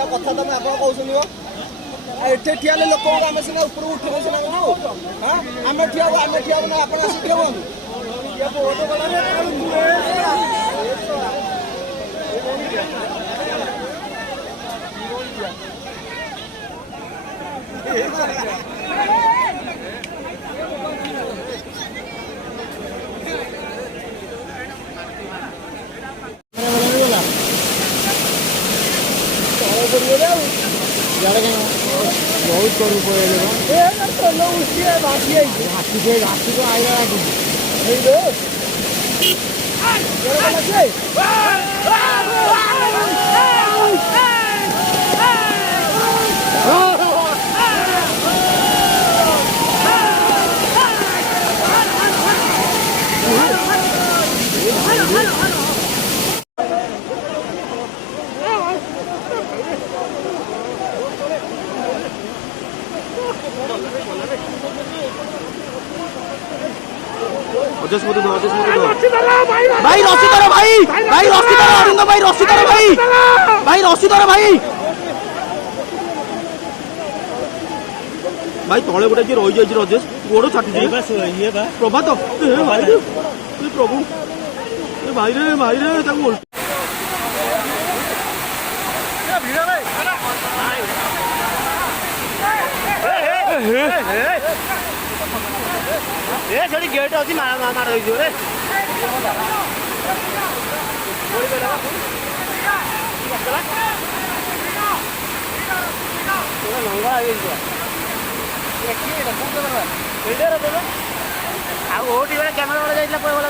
क्या कथा तुम आप कहते एटे ठिया लोक आम सीना ऊपर उठे सीना हाँ आम ठिया आम ठिया ना आप ठिया हूँ बहुत करू हाथी को आईला भाई रस्सी धरो भाई भाई रस्सी धरो अरविंद भाई रस्सी धरो भाई भाई रस्सी धरो भाई भाई तले गोटे किए रही जाइए रजेश गोड़ छाटी प्रभात भाई प्रभु भाई रे छड़ी गेट अच्छी मार रे कैमेरा वाला जाइला कोई वाला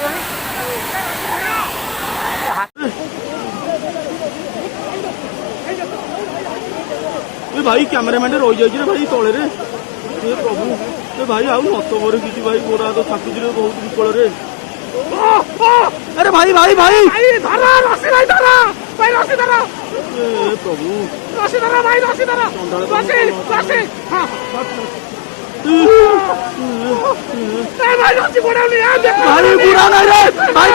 भाई कैमेरामैन रही जाइए भाई तले रे प्रभु भाई आउ नत पर कि भाई गोरा तो थकी बहुत विकल रे अरे भाई भाई भाई प्रभु भाई बुरा नहीं रे भाई